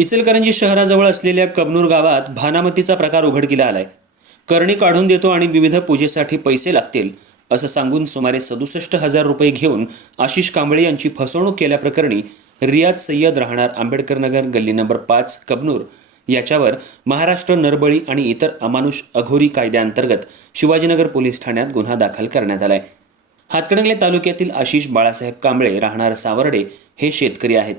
इचलकरंजी शहराजवळ असलेल्या कबनूर गावात भानामतीचा प्रकार उघडकीला आलाय. करणी काढून देतो आणि विविध पूजेसाठी पैसे लागतील असं सांगून सुमारे सदुसष्ट हजार रुपये घेऊन आशिष कांबळे यांची फसवणूक केल्याप्रकरणी रियाज सय्यद राहणार आंबेडकर नगर गल्ली नंबर पाच कबनूर. याच्यावर महाराष्ट्र नरबळी आणि इतर अमानुष अघोरी कायद्याअंतर्गत शिवाजीनगर पोलीस ठाण्यात गुन्हा दाखल करण्यात आलाय. हातकणंगले तालुक्यातील आशिष बाळासाहेब कांबळे राहणार सावर्डे हे शेतकरी आहेत.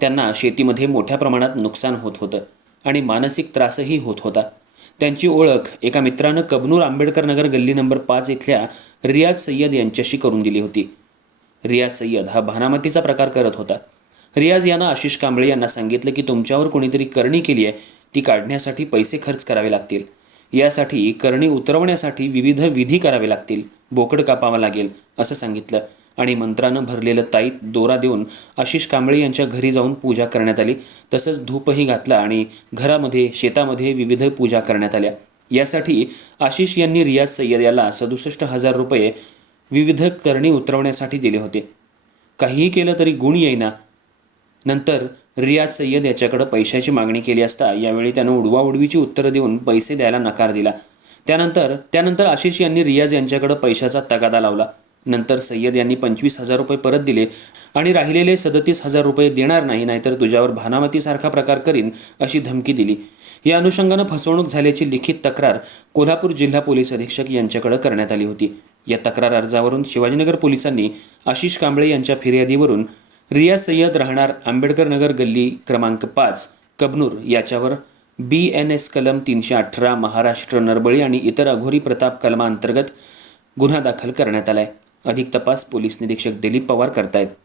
त्यांना शेतीमध्ये मोठ्या प्रमाणात नुकसान होत होतं आणि मानसिक त्रासही होत होता. त्यांची ओळख एका मित्रानं कबनूर आंबेडकर नगर गल्ली नंबर पाच इथल्या रियाज सय्यद यांच्याशी करून दिली होती. रियाज सय्यद हा भानामतीचा प्रकार करत होता. रियाज यांना आशिष कांबळे यांना सांगितलं की तुमच्यावर कोणीतरी करणी केली आहे ती काढण्यासाठी पैसे खर्च करावे लागतील. यासाठी करणी उतरवण्यासाठी विविध विधी करावे लागतील. बोकड कापावा लागेल असं सांगितलं. आणि मंत्रानं भरलेलं ताईत दोरा देऊन आशिष कांबळे यांच्या घरी जाऊन पूजा करण्यात आली. तसंच धूपही घातला आणि घरामध्ये शेतामध्ये विविध पूजा करण्यात आल्या. यासाठी आशिष यांनी रियाज सय्यद याला सदुसष्ट हजार रुपये विविध करणी उतरवण्यासाठी दिले होते. काहीही केलं तरी गुण येईना. नंतर रियाज सय्यद याच्याकडे पैशाची मागणी केली असता यावेळी त्यानं उडवाउडवीची उत्तरं देऊन पैसे द्यायला नकार दिला. त्यानंतर त्यानंतर आशिष यांनी रियाज यांच्याकडे पैशाचा तगादा लावला. नंतर सय्यद यांनी पंचवीस हजार रुपये परत दिले आणि राहिलेले सदतीस हजार रुपये देणार नाही नाहीतर तुझ्यावर भानामतीसारखा प्रकार करीन अशी धमकी दिली. या अनुषंगानं फसवणूक झाल्याची लिखित तक्रार कोल्हापूर जिल्हा पोलीस अधीक्षक यांच्याकडे करण्यात आली होती. या तक्रार अर्जावरून शिवाजीनगर पोलिसांनी आशिष कांबळे यांच्या फिर्यादीवरून रिया सय्यद राहणार आंबेडकर नगर गल्ली क्रमांक पाच कबनूर याच्यावर बी एन एस कलम तीनशे अठरा महाराष्ट्र नरबळी आणि इतर अघोरी प्रताप कलमांतर्गत गुन्हा दाखल करण्यात आलाय. अधिक तपास पोलीस निरीक्षक दिलीप पवार करतायत.